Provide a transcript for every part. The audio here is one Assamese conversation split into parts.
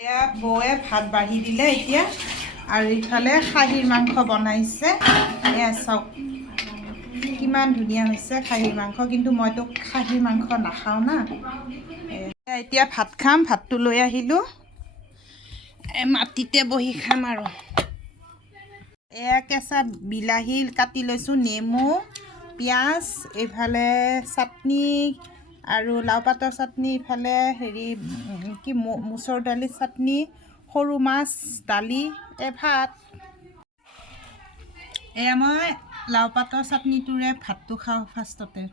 এয়া বৌয়ে ভাত বাঢ়ি দিলে এতিয়া আৰু ইফালে খাহীৰ মাংস বনাইছে এয়া চাওক কিমান ধুনীয়া হৈছে খাহীৰ মাংস কিন্তু মইতো খাহীৰ মাংস নাখাওঁ না এতিয়া ভাত খাম ভাতটো লৈ আহিলোঁ মাটিতে বহি খাম আৰু এয়া কেঁচা বিলাহী কাটি লৈছোঁ নেমু পিঁয়াজ এইফালে চাটনি আৰু লাও পাতৰ চাটনি ইফালে হেৰি কি মচুৰ দালি চাটনি সৰু মাছ দালি ভাত এয়া মই লাও পাতৰ চাটনিটোৰে ভাতটো খাওঁ ফাৰ্ষ্টতে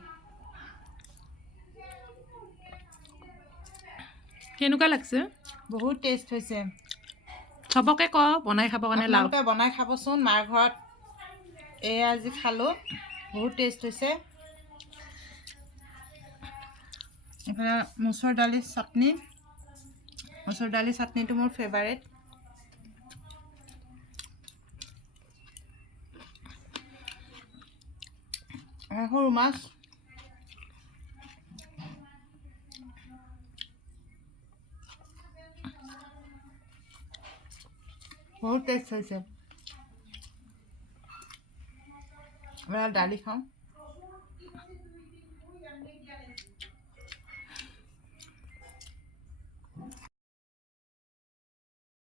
কেনেকুৱা লাগছে বহুত টেষ্ট হৈছে চবকে ক বনাই খাব কাৰণে লাও বনাই খাবচোন মাৰ ঘৰত এয়া আজি খালোঁ বহুত টেষ্ট হৈছে এইফালে মচুৰ দালি চাটনিটো মোৰ ফেভাৰেট সৰু মাছ বহুত টেষ্ট হৈছে দালি খাওঁ